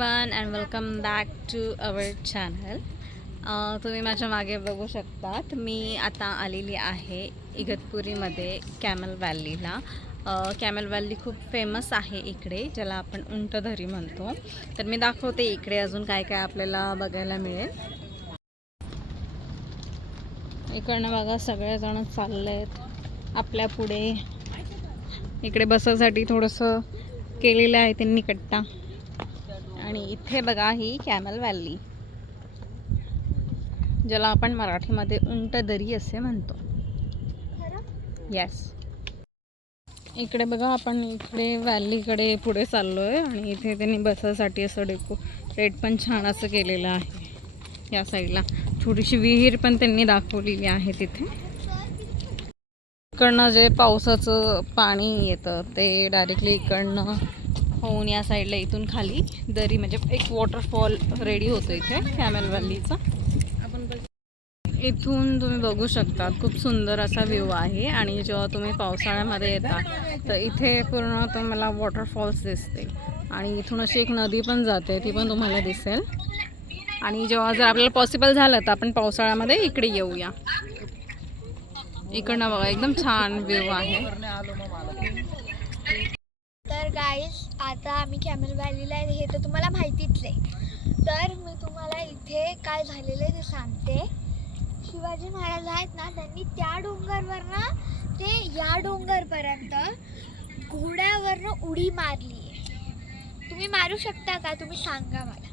Everyone and welcome back to our channel. तुम्ही माझ्या मागे बघू शकतात, मी आता आलेली आहे इगतपुरीमध्ये कॅमल व्हॅलीला. कॅमल व्हॅली खूप फेमस आहे इकडे, ज्याला आपण उंटधरी म्हणतो. तर मी दाखवते इकडे अजून काय काय आपल्याला बघायला मिळेल. इकडनं बघा सगळेजण चालले आहेत आपल्या पुढे. इकडे बसासाठी थोडंसं केलेलं आहे त्यांनी कट्टा. आणि इथे बघा ही कॅमल व्हॅली, ज्याला आपण मराठीमध्ये उंटदरी असे म्हणतो. येस. इकडे बघा आपण इकडे व्हॅलीकडे पुढे चाललो आहे आणि इथे त्यांनी बसासाठी असं डेकोरेट पण छान असं केलेलं आहे. या साईडला छोटीशी विहीर पण त्यांनी दाखवलेली आहे तिथे. इकडनं जे पावसाचं पाणी येतं ते डायरेक्टली इकडनं होऊन या साईडला इथून खाली दरी म्हणजे एक वॉटरफॉल रेडी होतो इथे कॅमल व्हॅलीचा. इथून तुम्ही बघू शकता खूप सुंदर असा व्ह्यू आहे. आणि जेव्हा तुम्ही पावसाळ्यामध्ये येता तर इथे पूर्ण तुम्हाला वॉटरफॉल्स दिसते आणि इथून अशी एक नदी पण जाते, ती पण तुम्हाला दिसेल. आणि जेव्हा जर आपल्याला पॉसिबल झालं तर आपण पावसाळ्यामध्ये इकडे येऊया. इकडनं बघा एकदम छान व्ह्यू आहे. तर गाईज आता आम्ही कॅमल व्हॅलीला आहे, हे तर तुम्हाला माहितीच आहे. तर मी तुम्हाला इथे काय झालेलं आहे ते सांगते. शिवाजी महाराज आहेत ना, त्यांनी त्या डोंगरवरनं ते या डोंगरपर्यंत घोड्यावरनं उडी मारली आहे. तुम्ही मारू शकता का? तुम्ही सांगा मला.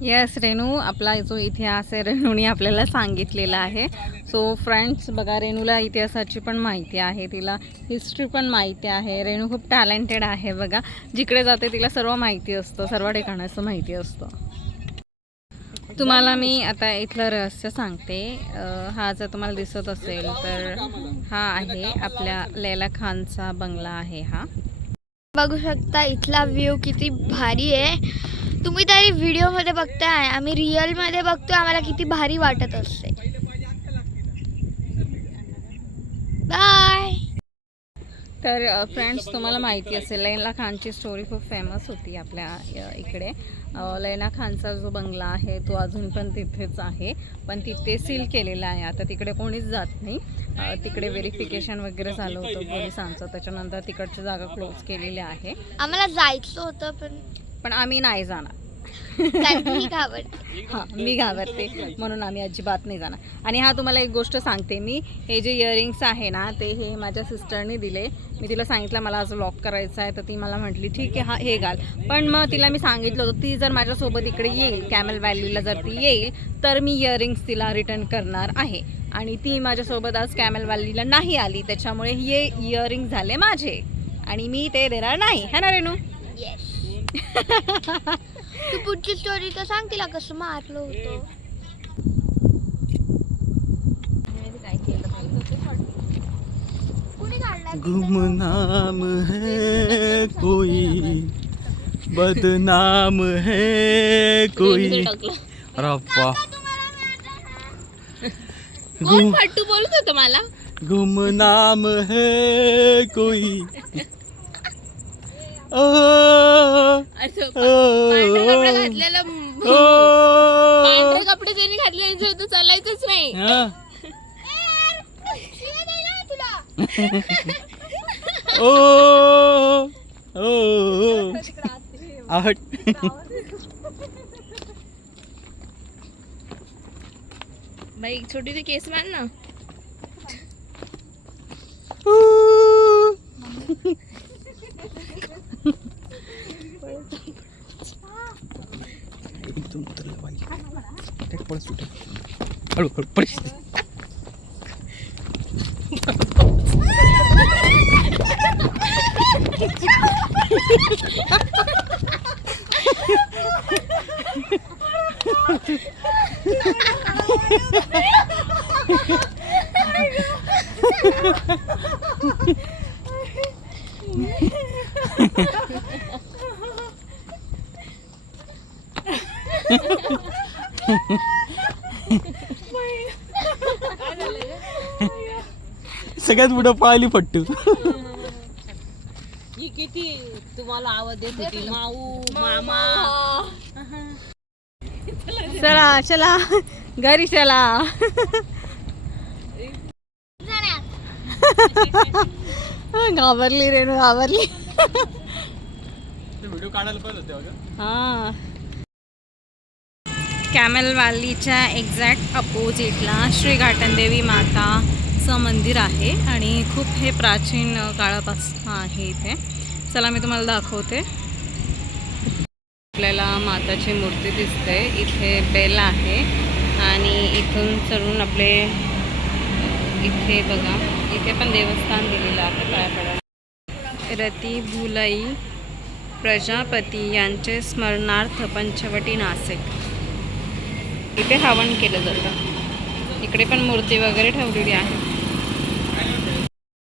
येस रेणू, आपला जो इतिहास आहे रेणूने आपल्याला सांगितलेला आहे. सो फ्रेंड्स बघा, रेणूला इतिहासाची पण माहिती आहे, तिला हिस्ट्री पण माहिती आहे. रेणू खूप टॅलेंटेड आहे बघा. जिकडे जाते तिला सर्व माहिती असतं, सर्व ठिकाणाचं माहिती असतं. तुम्हाला मी आता इथलं रहस्य सांगते. हा जर तुम्हाला दिसत असेल तर हा आहे आपल्या लैला खानचा बंगला आहे. हा बघू शकता इथला व्ह्यू किती भारी आहे. तुम्ही तरी व्हिडिओमध्ये बघताय, आम्ही रिअलमध्ये बघतोय, आम्हाला किती भारी वाटत असते. बाय. तर फ्रेंड्स तुम्हाला माहिती असेल लैला खानची स्टोरी खूप फेमस होती आपल्या इकडे. लैला खानचा जो बंगला आहे तो अजून पण तिथेच आहे, पण तिथे सील केलेला आहे. आता तिकडे कोणीच जात नाही. तिकडे व्हेरिफिकेशन वगैरे झालं होतं पोलिसांचं, त्याच्यानंतर तिकडची जागा क्लोज केलेली आहे. आम्हाला जायचं होतं पण आम्ही नाही जाणार. हां, मी घाबरते म्हणून आम्ही अजिबात नाही जाणार. आणि हा तुम्हाला एक गोष्ट सांगते मी, हे जे इयरिंग्स आहे ना ते हे माझ्या सिस्टरने दिले. मी तिला सांगितलं मला आज व्लॉग करायचा आहे, तर ती मला म्हटली ठीक आहे हा हे घाल. पण मग तिला मी सांगितलं होतं ती जर माझ्यासोबत इकडे येईल कॅमल व्हॅलीला, जर ती येईल तर मी इयरिंग्स तिला रिटर्न करणार आहे. आणि ती माझ्यासोबत आज कॅमल व्हॅलीला नाही आली, त्याच्यामुळे हे इयरिंग्स झाले माझे आणि मी ते देणार नाही. है ना रेणू? तू पुढची स्टोरी तर सांग, तिला कसं मारलं होतं. गुमनाम है कोई, बदनाम है कोई. रप्पा फट्टू बोलत होतं मला. गुमनाम है कोई. पांढरे कपडे त्यांनी घातले तर चालायचंच नाही. बाई छोटी ती केस मान ना. एकदम उतरलं बाई. पळ सुट हळूहळू पळ. सगळ्यात पुढं पळाली फट्टू. किती तुम्हाला आवाज देत होती माऊ मामा. चला चला घरी चला. घाबरली रेणू घाबरली. व्हिडिओ काढायला पाहिजे होते अगं. हा कॅमेल व्हॅलीच्या एक्झॅक्ट अपोजिटला श्री घाटनदेवी माताचं मंदिर आहे आणि खूप हे प्राचीन काळापासून आहे इथे. चला मी तुम्हाला दाखवते. आपल्याला माताची मूर्ती दिसते. इथे बेल आहे आणि इथून चढून आपले इथे बघा इथे पण देवस्थान दिलेलं आहे पायापडायला. रती भुलाई प्रजापती यांचे स्मरणार्थ पंचवटी नाशिक. इथे हवन केलं जातं. इकडे पण मूर्ती वगैरे ठेवलेली आहे.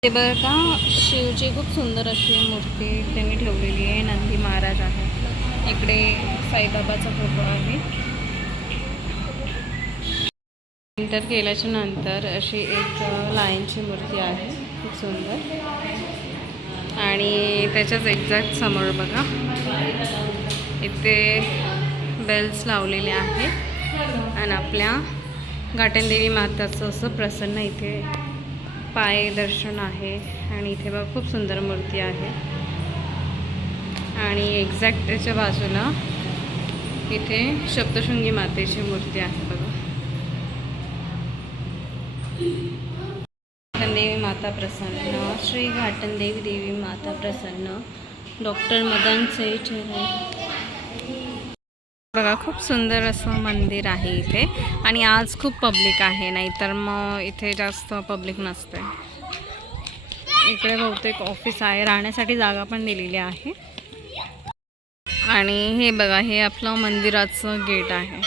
ते बघा शिवची खूप सुंदर अशी मूर्ती त्यांनी ठेवलेली आहे. नंदी महाराज आहे. इकडे साईबाबाचा फोटो आहे. एंटर केल्याच्या नंतर अशी एक लायनची मूर्ती आहे खूप सुंदर. आणि त्याच्याच एक्झॅक्ट समोर बघा इथे बेल्स लावलेले आहेत आणि आपल्या घाटनदेवी माताचं असं प्रसन्न इथे पाय दर्शन आहे. आणि इथे बघा खूप सुंदर मूर्ती आहे. आणि एक्झॅक्ट त्याच्या बाजूला इथे सप्तशृंगी मातेची मूर्ती आहे बघा. घाटनदेवी माता प्रसन्न, श्री घाटनदेवी देवी माता प्रसन्न, डॉक्टर मदन चेहरे. बघा खूप सुंदर असं मंदिर आहे इथे. आणि आज खूप पब्लिक आहे, नाहीतर मग इथे जास्त पब्लिक नसते. इकडे बहुतेक ऑफिस आहे. राहण्यासाठी जागा पण दिलेली आहे. आणि हे बघा हे आपलं मंदिराचं गेट आहे.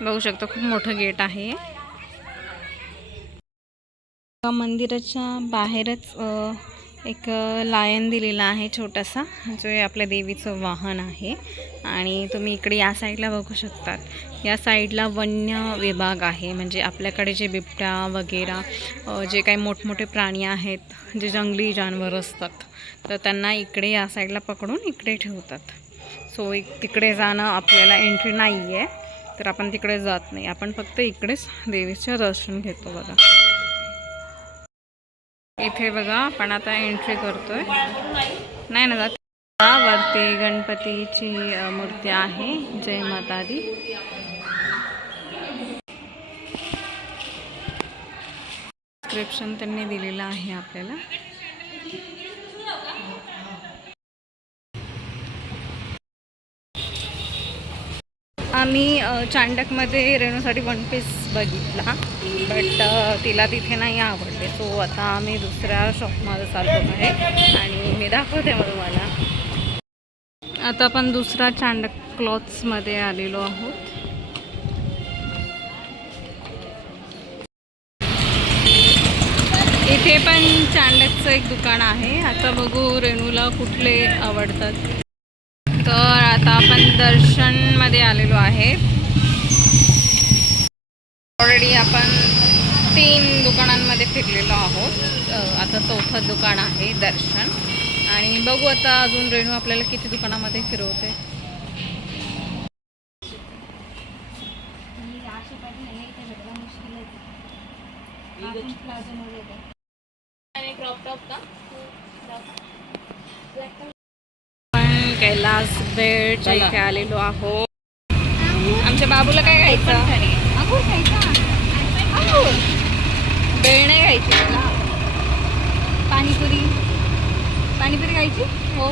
बघू शकता खूप मोठं गेट आहे. मंदिराच्या बाहेरच एक लायन दिलेला आहे छोटासा, जो आपल्या देवीचं वाहन आहे. आणि तुम्ही इकडे या साईडला बघू शकतात. या साईडला वन्य विभाग आहे. म्हणजे आपल्याकडे जे बिबट्या वगैरे जे काही मोठमोठे प्राणी आहेत, जे जंगली जानवर असतात, तर त्यांना इकडे या साईडला पकडून इकडे ठेवतात. सो तिकडे जाणं आपल्याला एंट्री नाही आहे, तर आपण तिकडे जात नाही. आपण फक्त इकडेच देवीचं दर्शन घेतो बघा. इथे बघा आपण आता एंट्री करतोय. नाही ना जात. वरती गणपतीची मूर्ती आहे. जय माता दी. डिस्क्रिप्शन त्यांनी दिलेलं आहे आपल्याला. आम्ही चांडकमध्ये रेणूसाठी वन पीस बघितला, बट तिला तिथे नाही आवडले. सो आता आम्ही दुसऱ्या शॉपमध्ये चाललो आहे आणि मी दाखवते मग तुम्हाला. आता आपण दुसरा चांडक क्लॉथ्समध्ये आलेलो आहोत. इथे पण चांडकचं एक दुकान आहे. आता बघू रेणूला कुठले आवडतात. तर आता आपण दर्शनमध्ये आलेलो आहे. ऑलरेडी आपण 3 दुकानांमध्ये फिरलेलो आहोत. आता 4थं दुकान आहे दर्शन. आणि बघू आता अजून रेणू आपल्याला किती दुकानामध्ये फिरवते. कैलास बेडच्या इथे आलेलो आहोत. आमच्या बाबूला काय खायचं? अंगूर खायचा. अंगूर बेळ नाही खायची मला. पाणीपुरी पाणीपुरी खायची. हो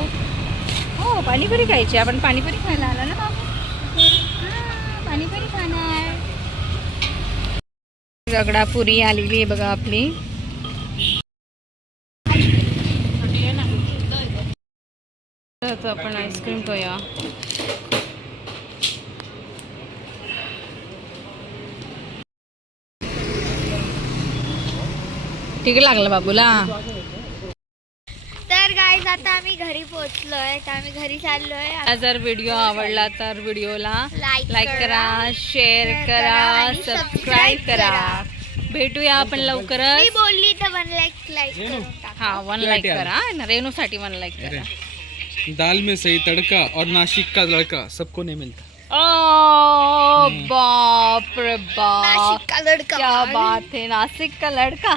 हो पाणीपुरी खायची. आपण पाणीपुरी खायला आला ना बाबू. पाणीपुरी खाणार. रगडापुरी आलेली आहे बघा आपली. तर आपण आईस्क्रीम खाऊया. ठीक लागलं बाबूला. तर गाईज आता आम्ही घरी पोहोचलोय. तर आम्ही घरी चाललोय. जर व्हिडिओ आवडला तर व्हिडिओला लाईक लाईक करा, शेअर शेअर करा, करा आणि सबस्क्राईब करा. भेटूया आपण मी लवकरच. बोलली तर 1 लाईक करून टाका. हा 1 लाईक करा रेणूसाठी 1 लाईक करा. दाल में सही तड़का और नासिक का लड़का सबको नहीं मिलता. ओ बाप रे बाप, नाशिक का लड़का क्या बात है, नासिक का लड़का.